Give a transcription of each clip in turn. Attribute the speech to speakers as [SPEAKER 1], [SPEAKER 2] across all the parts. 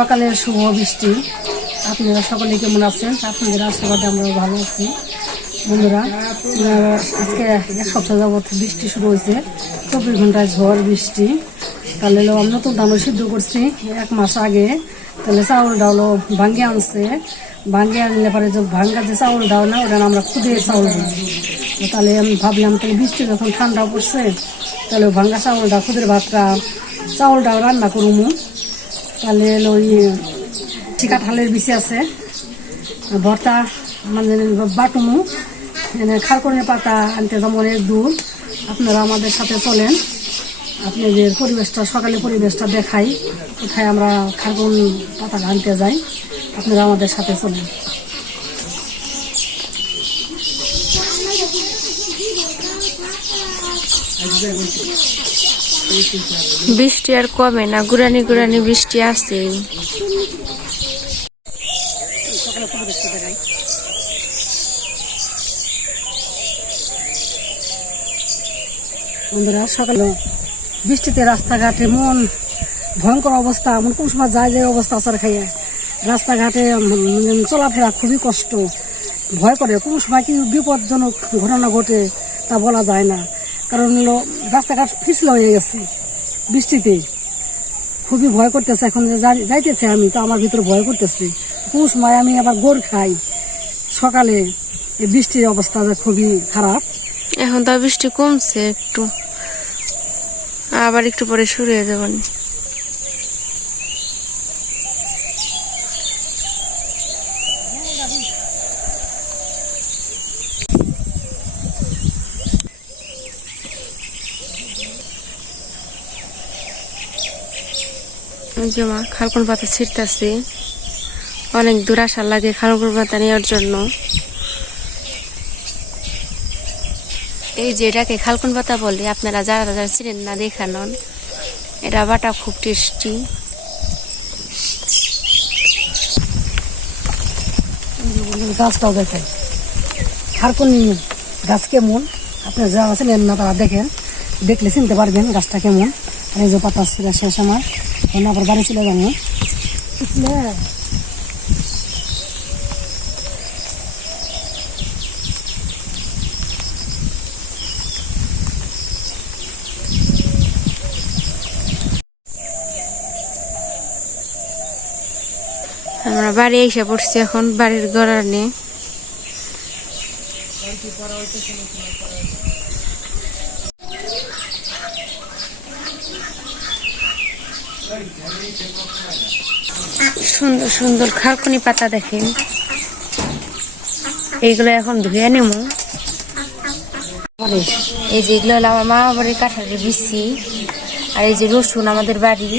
[SPEAKER 1] সকালের শুভ বৃষ্টি। আপনারা সকলে কেমন আছেন? আপনাদের আশীর্বাদে আমরা ভালো আছি। বন্ধুরা আজকে এক সপ্তাহ যাবৎ বৃষ্টি শুরু হয়েছে। চব্বিশ ঘন্টায় ঝড় বৃষ্টি। তাহলে হলো আমরা নতুন ধান সিদ্ধ করছি এক মাস আগে। তাহলে চাউল ডাউল ভাঙ্গে আনছে। ভাঙ্গে আনলে পরে যে ভাঙ্গা যে চাউল ডাউ না, ওটা আমরা খুদে চাউল তাহলে আমি ভাবলাম, তাহলে বৃষ্টি যখন ঠান্ডা পড়ছে, তাহলে ভাঙ্গা চাউলটা খুদের ভাতটা চাউলটাও রান্না করব তাহলে হলো ওই চিকা ঠালের বিচি আছে। ভর্তা মানে বাটুমু খারকনের পাতা, আনতে যেমন অনেক দূর আপনারা আমাদের সাথে চলেন। আপনাদের পরিবেশটা, সকালে পরিবেশটা দেখাই। কোথায় আমরা খারকন পাতা আনতে যাই। আপনারা আমাদের সাথে চলেন।
[SPEAKER 2] বৃষ্টি আর কমে না গুরানি গুরানি বৃষ্টি আছে?
[SPEAKER 1] বন্ধুরা, সকালে বৃষ্টিতে রাস্তাঘাটে মন ভয়ঙ্কর অবস্থা এমন কোন সময় যায় যায় অবস্থা আসার খাইয়ে। রাস্তাঘাটে চলাফেরা খুবই কষ্ট, ভয় করে। কোন সময় কি বিপজ্জনক ঘটনা ঘটে তা বলা যায় না। কারণ হলো রাস্তাঘাট পিছলা হয়ে গেছে বৃষ্টিতে। খুবই ভয় করতেছে, এখন যাইতেছে আমি তো আমার ভিতরে ভয় করতেছে। পুষ মায়, আমি আবার গোড় খাই। সকালে বৃষ্টির অবস্থা খুবই খারাপ।
[SPEAKER 2] এখন তো বৃষ্টি কমছে একটু। আবার একটু পরে শুরু হয়ে যাবেন জমা খালকুন পাতা ছিটতেছি অনেক দূর আসার লাগে খালকুন পাতা নেওয়ার জন্য। এই যে এটাকে খালকুন পাতা বলে, আপনারা যারা যারা চিনেন না দেখানন এটা বাটা খুব টেস্টি।
[SPEAKER 1] গাছটাও দেখেন। খারকুন গাছ কেমন? আপনার যারা আছেন না তারা দেখেন। দেখলে চিনতে পারবেন গাছটা কেমন। এই যে পাতা ছিল শেষ আমার। চলে বুঝলে?
[SPEAKER 2] আমরা বাড়ি এসে পড়ছি এখন বাড়ির গড়ার নিয়ে সুন্দর সুন্দর খারকুনি পাতা দেখেন। এইগুলো এখন ধুয়ে নেব।
[SPEAKER 1] এই
[SPEAKER 2] যে এগুলো হলো আমার মা বাড়ির কাঁঠালের বিচি, আর এই যে রসুন আমাদের বাড়ি,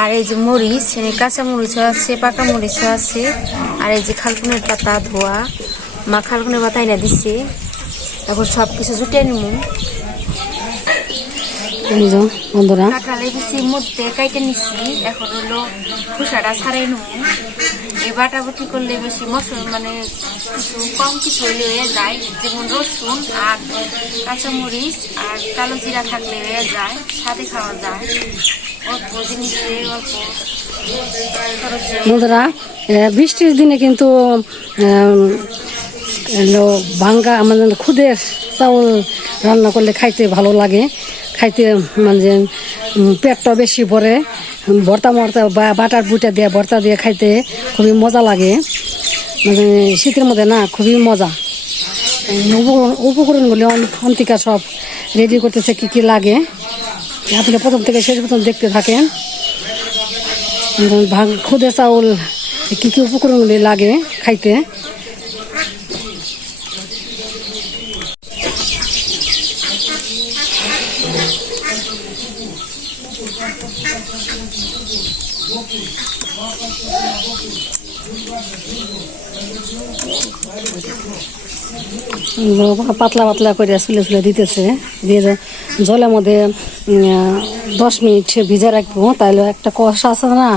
[SPEAKER 2] আর এই যে মরিচ কাঁচা মরিচও আছে, পাকা মরিচও আছে, আর এই যে খালকুনের পাতা ধোয়া, মা খালকুনের পাতা এনে দিছে। এখন সব কিছু জুটে নিমু
[SPEAKER 1] বন্ধুরা
[SPEAKER 2] কাঁঠালের বিচির মধ্যে কাইটে নিছি এখন হলো খোসাটা ছাড়াই নেব এই বাটাবুটি করলে বেশি মশলা মানে কিছু কম কিছু হইলে হয়ে যায় যেমন রসুন আর কাঁচামরিচ আর কালো জিরা থাকলে হয়ে যায় সাথে খাওয়া যায় অল্প জিনিসে অল্প
[SPEAKER 1] বন্ধুরা বৃষ্টির দিনে কিন্তু ভাঙ্গা মানে খুদের চাউল রান্না করলে খাইতে ভালো লাগে। খাইতে মানে পেটটা বেশি ভরে, ভর্তা মর্তা বা বাটার বুটা দিয়ে, ভর্তা দিয়ে খাইতে খুবই মজা লাগে। মানে শীতের মধ্যে না, খুবই মজা। উপকরণ উপকরণগুলি অন- অন্তিকা সব রেডি করতেছে কি কি লাগে। আপনি প্রথম থেকে শেষ প্রথম দেখতে থাকেন। ভাগ, খুদে চাউল, কী কী উপকরণগুলি লাগে খাইতে। পাতলা পাতলা করে চুলে চুলে দিতেছে। দিয়ে জলের মধ্যে দশ মিনিট ভিজে রাখব, তাহলে একটা কষ আছে না,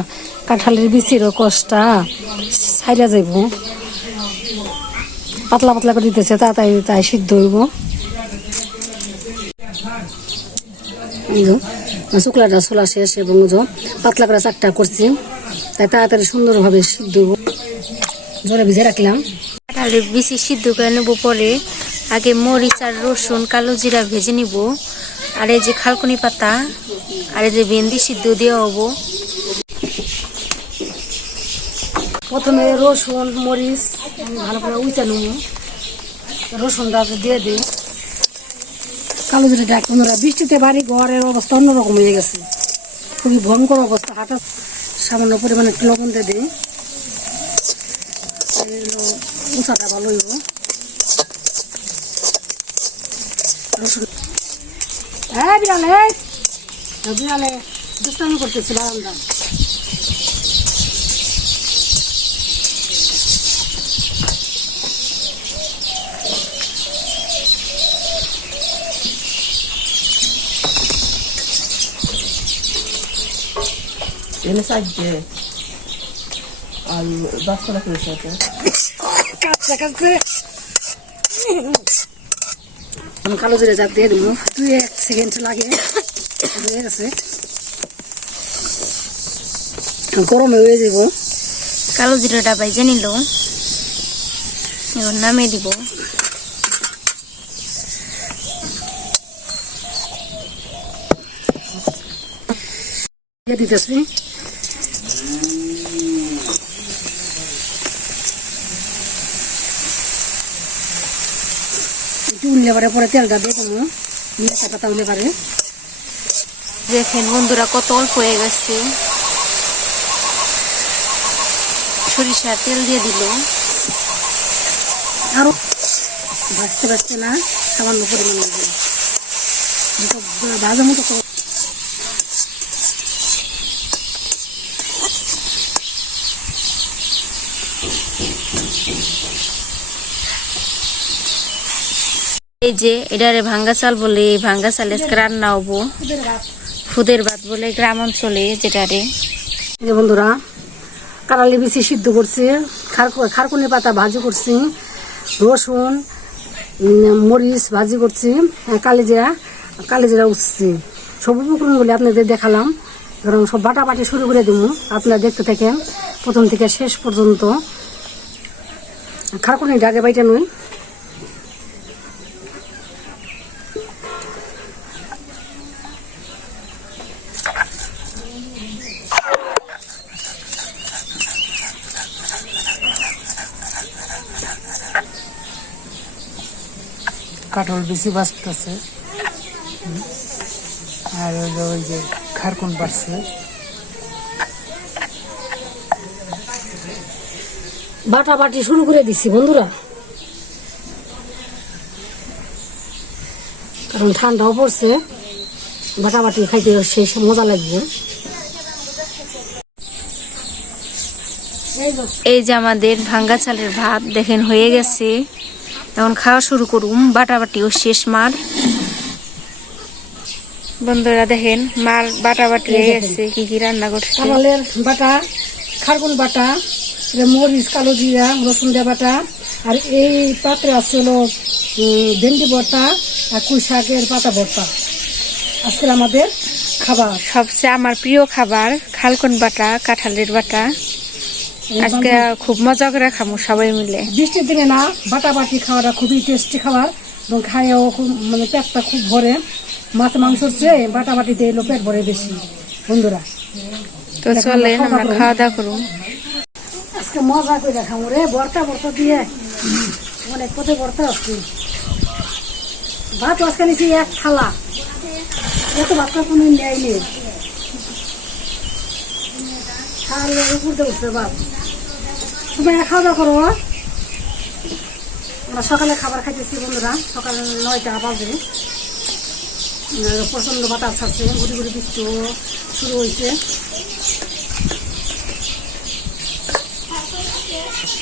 [SPEAKER 1] কাঁঠালের বিচির কষটা সাইরা যাইব। পাতলা পাতলা করে দিতেছে, তাড়াতাড়ি তাই সিদ্ধ হইব। শুক্লাটা চোলা শেষ এবং পাতলা করে চারটা করছি। তাই তাড়াতাড়ি সুন্দরভাবে সিদ্ধ জলে ভিজে রাখলাম।
[SPEAKER 2] কাঁঠালে বেশি সিদ্ধ করে নেব পরে। আগে মরিচ আর রসুন কালো জিরা ভেজে নিব। আর এই যে খালকুনি পাতা আর এই যে ভেন্দি সিদ্ধ দেওয়া হব।
[SPEAKER 1] প্রথমে রসুন মরিচ ভালো করে উইচা নেব। রসুনটা দিয়ে দিই। কালো জিরে ডাক বন্ধুরা বৃষ্টিতে বাড়ি ঘরের অবস্থা অন্যরকম হয়ে গেছে। খুবই ভয়ঙ্কর অবস্থা হাঁটা সামান্য পরিমাণে একটু লবণ দিয়ে দিই। উঁচাটা ভালো হইব। রসুন হ্যাঁ বিড়ালে বিড়ালে, দুষ্টামি করতেছি বারান্দা
[SPEAKER 3] Ele সাইডে আর দশটা করে সাথে
[SPEAKER 1] কাটছে কাটছে আমি কালো জিরে চাপ দিয়ে দেবো। দুই এক সেকেন্ড লাগে। হয়ে গেছে। গরমে হয়ে যাব
[SPEAKER 2] কালো জিরাটা বাইজে নিল। এবার নামিয়ে দিব।
[SPEAKER 1] দিয়ে দিতেছি। উনলে পারে পরে তেলটা দিয়ে দেবো মেথা পাতা উনলে পারে
[SPEAKER 2] দেখেন বন্ধুরা কত অল্প হয়ে গেছে। সরিষা তেল দিয়ে দিল।
[SPEAKER 1] আরও ভাজতে ভাজতে না সামান্য পরিমাণ লাগবে যত ভাজা মতো তো
[SPEAKER 2] এই যে এটারে ভাঙ্গা চাল বলে ভাঙ্গা চাল আজকে রান্না হব। খুদের ভাত বলে গ্রাম অঞ্চলে যেটারে।
[SPEAKER 1] বন্ধুরা কারালি বিচি সিদ্ধ করছি খার- খারকুনি পাতা ভাজি করছি রসুন মরিচ ভাজি করছি আহ, কালিজিরা কালিজিরা উঠছি। সব উপকরণগুলি আপনাদের দেখালাম কারণ সব বাটা বাটি শুরু করে দেবো আপনারা দেখতে থাকেন প্রথম থেকে শেষ পর্যন্ত। খারকুনিটা আগে বাইটা নই।
[SPEAKER 4] কাঠল বেশি বাঁচতেছে। আর হলো ওই যে খারকুন বাড়ছে।
[SPEAKER 1] বাটা বাটি শুরু করে দিছি বন্ধুরা। কারণ ঠান্ডাও পড়ছে। বাটা বাটি খাইতে সেই সব মজা লাগবে। এই যে,
[SPEAKER 2] এই যে আমাদের ভাঙ্গা চালের ভাত দেখেন হয়ে গেছে। এখন খাওয়া শুরু করুম বাটাবাটিও শেষ মার। বন্ধুরা দেখেন মার বাটাবাটি হয়ে গেছে কি কি রান্না করছে।
[SPEAKER 1] কামালের বাটা খারগুন বাটা মরিচ কালো জিরা রসুন দিয়ে বাটা আর এই পাত্রে আছে হলো ভেন্ডি ভর্তা আর কুই শাকের পাতা ভর্তা আজকে আমাদের খাবার।
[SPEAKER 2] সবচেয়ে আমার প্রিয় খাবার খালকন বাটা কাঁঠালের বাটা। আজকে খুব মজা করে খাব সবাই মিলে।
[SPEAKER 1] বৃষ্টির দিনে না বাটা বাটি খাওয়াটা খুবই টেস্টি খাবার এবং খাইয়েও খুব মানে পেটটা খুব ভরে। মাছ মাংসর চেয়ে বাটা বাটিতে এলো পেট ভরে বেশি বন্ধুরা।
[SPEAKER 2] তো চলেন আমরা খাওয়া দাওয়া করুন।
[SPEAKER 1] আজকে মজা করে খাব রে ভর্তা ভর্তা দিয়ে। অনেক পথে ভর্তা আসছে ভাত আজকে নিছি এক থালা। এত ভাতটা কোনো নেয়নি খাওয়ার উপরতে উঠছে ভাত। তুমি খাওয়া দাওয়া করো আমরা সকালে খাবার খাইতেছি বন্ধুরা সকাল নয়টা বাজে। প্রচণ্ড বাতাস আছে গুড়ি গুড়ি বৃষ্টিও শুরু হয়েছে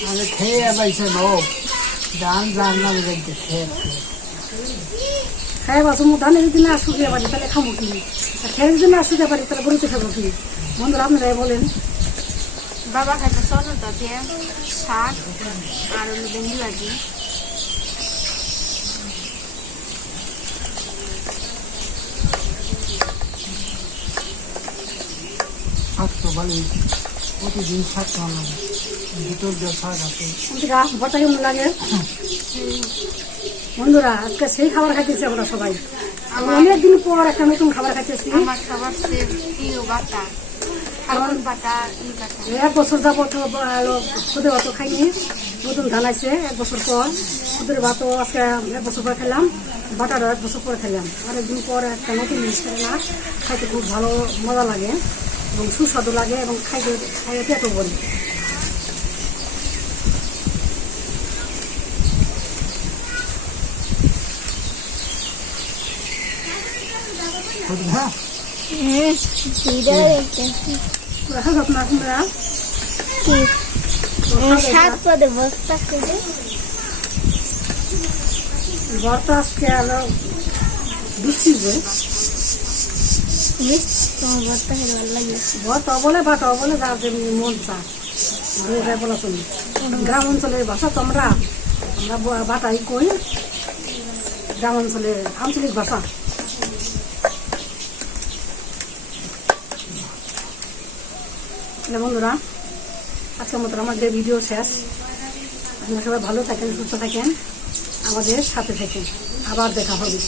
[SPEAKER 4] আমি খেয়ে পাইছে লোক ধান দেখতে খেয়ে।
[SPEAKER 1] খাই মু যদি না শুকিয়ে পারি তাহলে খাব কি? আর খেয়ে যদি না শুকিয়ে পারি তাহলে গরুতে খাব কি? বন্ধুরা আপনারাই বলেন।
[SPEAKER 2] বাবা খাইতে চলো তো দিয়ে শাক আর হলো ভেন্ডি ভাজি।
[SPEAKER 4] ভালো হয়েছে। প্রতিদিন শাক খাওয়া লাগে। ভিতর দিয়ে শাক আছে।
[SPEAKER 1] ভর্তা কেমন লাগে? বন্ধুরা আজকে সেই খাবার খাইতেছি আমরা সবাই। অনেকদিন পর একটা নতুন খাবার খাইতেছি।
[SPEAKER 2] আমার চেয়ে প্রিয় বাটা। বাটা।
[SPEAKER 1] এক বছর যাবত খুদের ভাতও খাইনি। নতুন ধান আছে এক বছর পর। খুদের ভাতও আজকে এক বছর পর খেলাম বাটারও এক বছর পর খেলাম। অনেকদিন পর একটা নতুন জিনিস খেলাম খাইতে খুব ভালো মজা লাগে এবং সুস্বাদু লাগে এবং খাইতে খাইতে পেটও বলি
[SPEAKER 4] হ্যাঁ।
[SPEAKER 1] তোমরা
[SPEAKER 5] সাত পদে বস্তা করে
[SPEAKER 1] আজকে আরও বৃষ্টি যে
[SPEAKER 5] তোমার বস্তা খেলে ভালো লাগে
[SPEAKER 1] ঘরটা বলে বাটাও বলে যার যেমনি মন চায় দুটাই বলা চলি গ্রাম অঞ্চলের ভাষা তো আমরা আমরা বাটাই কই গ্রাম অঞ্চলের আঞ্চলিক ভাষা তাহলে বন্ধুরা, আজকের মতো আমাদের ভিডিও শেষ। আপনারা সবাই ভালো থাকেন, সুস্থ থাকেন। আমাদের সাথে থাকেন। আবার দেখা হবে।